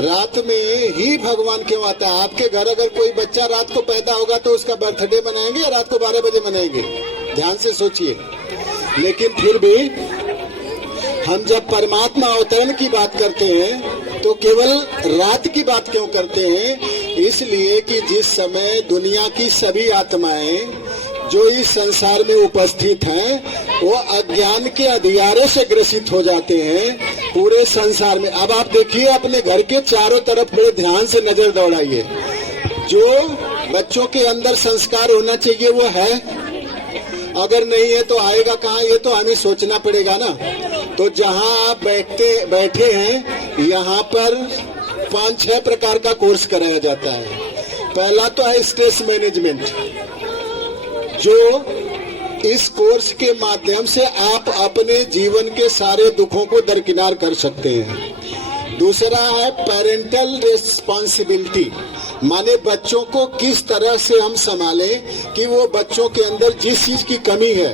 रात में ही भगवान क्यों आता है? आपके घर अगर कोई बच्चा रात को पैदा होगा तो उसका बर्थडे मनाएंगे या रात को 12 बजे मनाएंगे? ध्यान से सोचिए। लेकिन फिर भी हम जब परमात्मा अवतरण की बात करते हैं तो केवल रात की बात क्यों करते हैं? इसलिए कि जिस समय दुनिया की सभी आत्माएं जो इस संसार में उपस्थित हैं वो अज्ञान के अंधियारे से ग्रसित हो जाते हैं पूरे संसार में। अब आप देखिए अपने घर के चारों तरफ बड़े ध्यान से नजर दौड़ाइए। जो बच्चों के अंदर संस्कार होना चाहिए वो है, अगर नहीं है तो आएगा कहाँ? ये तो हमें सोचना पड़ेगा ना। तो जहाँ आप बैठे हैं यहाँ पर 5-6 प्रकार का कोर्स कराया जाता है। पहला तो है स्ट्रेस मैनेजमेंट, जो इस कोर्स के माध्यम से आप अपने जीवन के सारे दुखों को दरकिनार कर सकते हैं। दूसरा है पेरेंटल रिस्पॉन्सिबिलिटी, माने बच्चों को किस तरह से हम संभालें कि वो बच्चों के अंदर जिस चीज की कमी है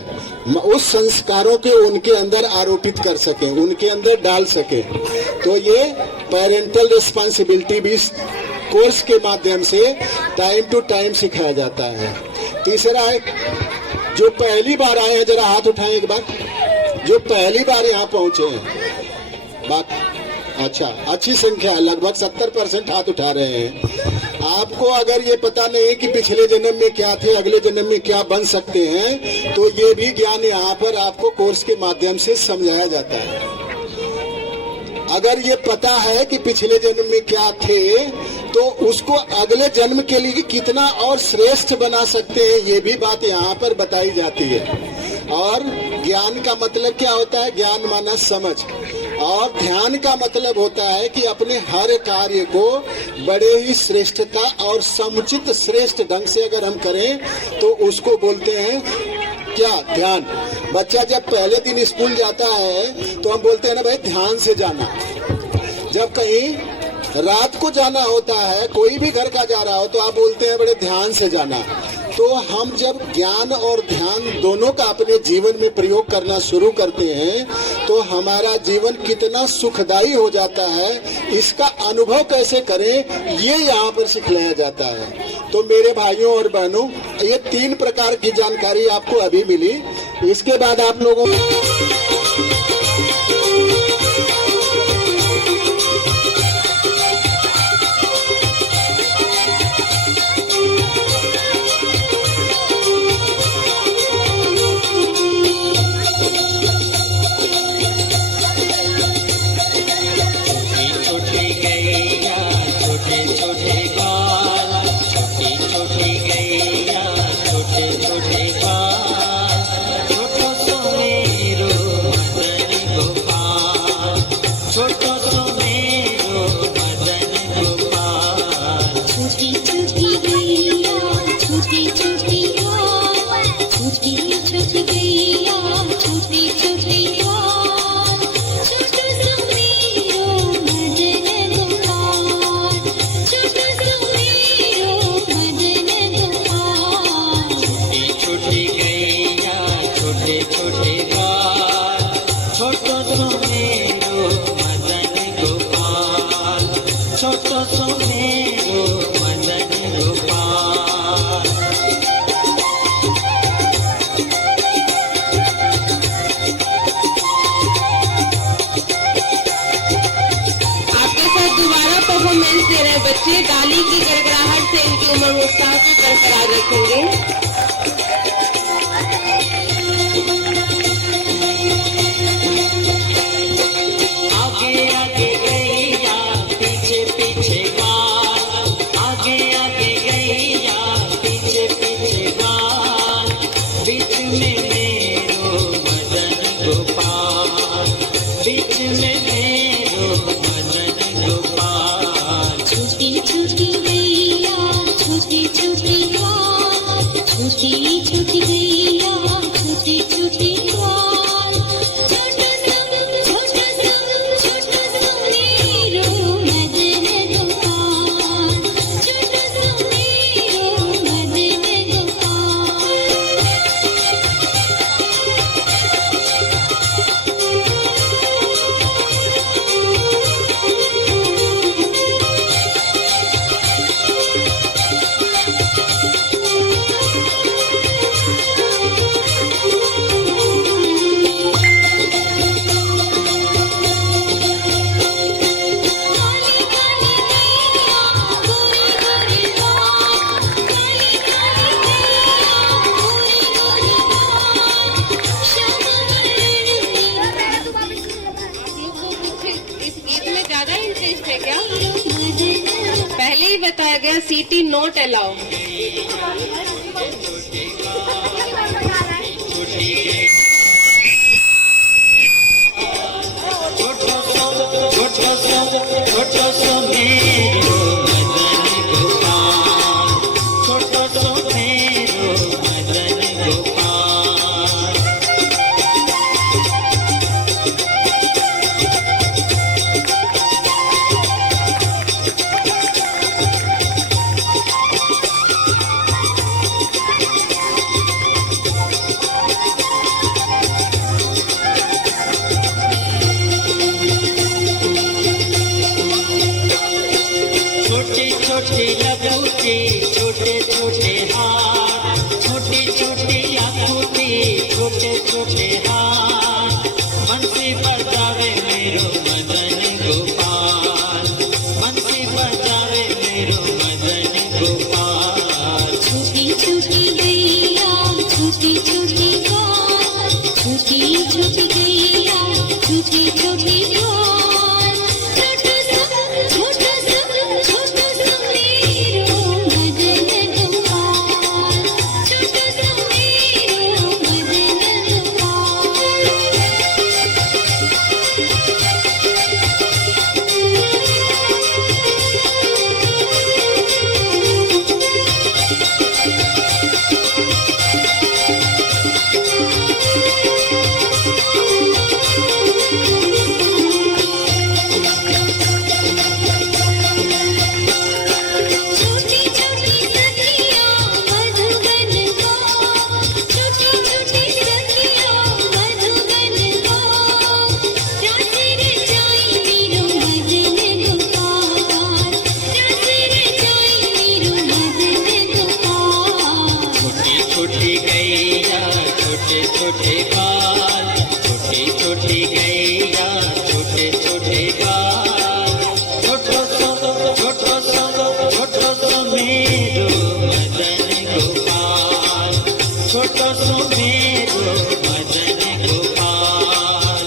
उस संस्कारों के उनके अंदर आरोपित कर सकें, उनके अंदर डाल सकें। तो ये पेरेंटल रिस्पॉन्सिबिलिटी भी कोर्स के माध्यम से टाइम टू टाइम सिखाया जाता है। तीसरा है, जो पहली बार आए हैं जरा हाथ उठाएं एक बार, जो पहली बार यहाँ पहुंचे हैं। बात अच्छा, अच्छी संख्या है, लगभग 70% हाथ उठा रहे हैं। आपको अगर ये पता नहीं कि पिछले जन्म में क्या थे, अगले जन्म में क्या बन सकते हैं, तो ये भी ज्ञान यहाँ पर आपको कोर्स के माध्यम से समझाया जाता है। अगर ये पता है कि पिछले जन्म में क्या थे तो उसको अगले जन्म के लिए कितना और श्रेष्ठ बना सकते हैं, ये भी बात यहाँ पर बताई जाती है। और ज्ञान का मतलब क्या होता है? ज्ञान माना समझ, और ध्यान का मतलब होता है कि अपने हर कार्य को बड़े ही श्रेष्ठता और समुचित श्रेष्ठ ढंग से अगर हम करें तो उसको बोलते हैं क्या? ध्यान। बच्चा जब पहले दिन स्कूल जाता है तो हम बोलते हैं ना भाई ध्यान से जाना। जब कहीं रात को जाना होता है, कोई भी घर का जा रहा हो, तो आप बोलते हैं बड़े ध्यान से जाना। तो हम जब ज्ञान और ध्यान दोनों का अपने जीवन में प्रयोग करना शुरू करते हैं तो हमारा जीवन कितना सुखदायी हो जाता है, इसका अनुभव कैसे करें ये यहाँ पर सिखलाया जाता है। तो मेरे भाइयों और बहनों, ये 3 प्रकार की जानकारी आपको अभी मिली। इसके बाद आप लोगों बच्चे डाली की गड़गड़ाहट से इनकी उम्र उत्साह को बरकरार रखेंगे। आगे आगे गैया पीछे पीछे गाल, आगे आगे गैया पीछे पीछे गाल, बीच में मेरो मदन गोपाल, बीच में मेरो मदन गोपाल। छुटकी छुटकी गैया छुटकी छुटकी गाल, ज्यादा इंटरेस्ट है क्या? पहले ही बताया गया सीटी नॉट अलाउ। छोटो सो मेरो मदन गोपाल, छोटो सो मेरो मदन गोपाल। छोटी छोटी लबूटी, छोटे छोटे हाथ, छोटी छोटी आँखोटी, छोटे छोटे हाथ। बंसी बजावे मेरो मदन गोपाल, बंसी बजावे मेरो मदन गोपाल। छोटी छोटी गैया, छोटी छोटी गाय, छोटी छोटी गैया, छोटी छोटी गाय। छोटा सा मेरो मदन गोपाल, छोटा सा मेरो मदन गोपाल। छोटी छोटी सखिया मधुबन को, छोटी छोटी सखिया मधुबन को। रास रचाई मेरो मदन गोपाल, रास रचाई मेरो मदन गोपाल। छोटी छोटी गैया, छोटे छोटे बाल, छोटी छोटी गैया, छोटे छोटे बाल। छोटो सो मेरो मदन गोपाल, छोटो सो मेरो मदन गोपाल।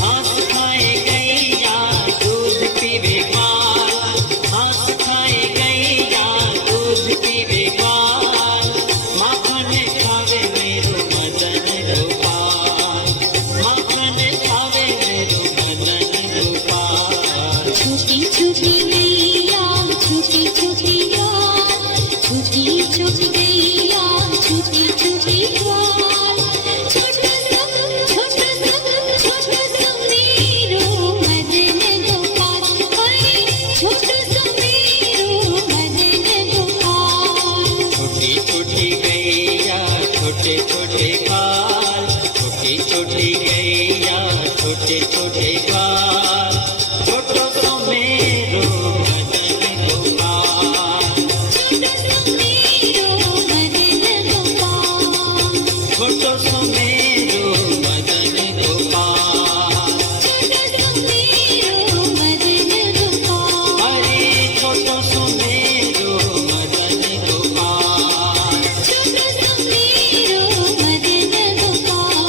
घास खाए गैया, दूध पीवे माल, घास खाए गैया, दूध पीवे माल। माखन खावे मेरो मदन गोपाल, माखन खावे मेरो मदन गोपाल। छोटी छोटी गैया, छोटी छोटी गाय, छोटी छोटी गैया, छोटी छोटी गाय। छोटा सा मेरो मदन गोपाल, छोटा सा मेरो मदन गोपाल। छोटी छोटी गैया, छोटे छोटे बाल, छोटी छोटी गैया, छोटे छोटे बाल। छोटो सो मेरो मदन गोपाल, छोटा सा मेरो मदन गोपाल। छोटो सो मेरो मदन गोपाल। छोटा सा मेरो मदन गोपाल। अरे छोटो सो मेरो मदन गोपाल, छोटा सा मेरो मदन गोपाल।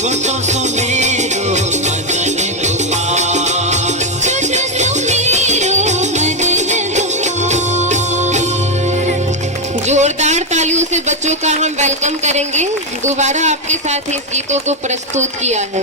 छोटो सो मेरो मदन गोपाल। छोटा सा मेरो मदन गोपाल। जोरदार तालियों से बच्चों का हम वेलकम करेंगे। दोबारा आपके साथ इस गीतों को प्रस्तुत किया है।